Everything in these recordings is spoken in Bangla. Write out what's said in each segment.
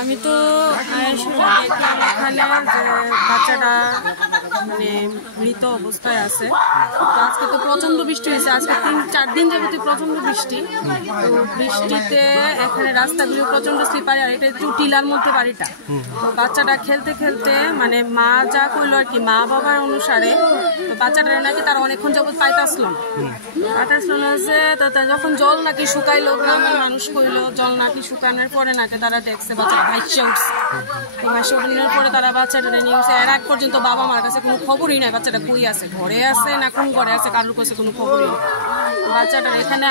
আমি তো দেখলাম এখানে যে বাচ্চাটা মানে মৃত অবস্থায় আছে। তো আজকে তো প্রচন্ড বৃষ্টি হয়েছে, আজকে 3-4 দিন যাবত প্রচন্ড বৃষ্টি। তো বৃষ্টিতে এখানে রাস্তাগুলো প্রচন্ড স্লিপারি, আর এটা একটু টিলার মধ্যে বাড়িটা। তো বাচ্চাটা খেলতে খেলতে মানে মা যা করলো আর কি, মা বাবার অনুসারে তো বাচ্চাটা নাকি তারা অনেকক্ষণ যাবত পাইতাছিল না যে যখন জল নাকি শুকাইলো, গ্রামের মানুষ কইলো জল নাকি শুকানোর পরে নাকি তারা দেখছে বাচ্চাটা ভাইসে উঠছে। তো ভাইসে উঠানোর পরে তারা বাচ্চাটা নিয়ে উঠছে। এর আগ পর্যন্ত বাবা মার কাছে কোনো খবরই নাই বাচ্চাটা কই আছে, ঘরে আছে না কোন ঘরে আছে, কারোর কাছে কোনো খবরই নেই। বাচ্চাটা এখানে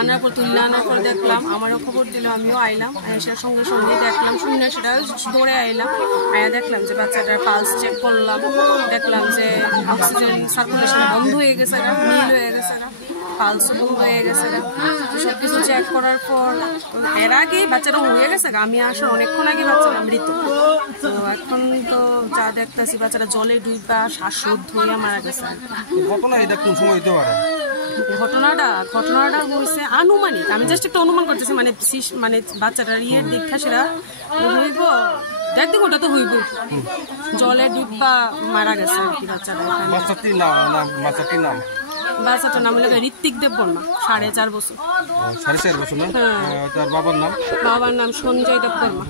আনার পর তুললে আনার পর দেখলাম, আমারও খবর দিল, আমিও আইলাম। এসের সঙ্গে সঙ্গে দেখলাম, শুনে সেটা দৌড়ে আইলাম। দেখলাম যে বাচ্চাটার পালস চেক করলাম, দেখলাম যে অক্সিজেন সার্কুলেশন বন্ধ হয়ে গেছে, নীল হয়ে গেছে, পালস বন্ধ হয়ে গেছে। সবকিছু চেক করার পর এর আগেই বাচ্চাটা হয়ে গেছে, আমি আসার অনেকক্ষণ আগে বাচ্চাটা মৃত। তো এখন তো যা দেখতেছি বাচ্চাটা জলে ডুবা শ্বাসরোধ হইয়া মারা গেছে। ঘটনাটা হয়েছে আনুমানিক, আমি জাস্ট একটা অনুমান করতেছি, মানে বাচ্চাটার ইয়ের দীক্ষা সেটা হইব 1.5 ঘন্টা তো হইব, জলে ডুবা মারা গেছে আর কি বাচ্চাটা। বাচ্চাটার নাম হলো ঋত্বিক দেববর্মা, 4.5 বছর। 4.5 বছর না? তার বাবার নাম সঞ্জয় দেববর্মা।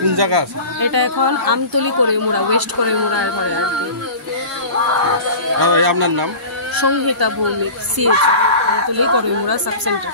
কোন জায়গা আছে এটা? এখন আমতলি করে মুড়া, ওয়েস্ট করে মুড়া পরে আর কি। আপনার নাম? সংহিতা ভৌমিক, সিএচ আমতলি করে মুড়া সাব সেন্টার।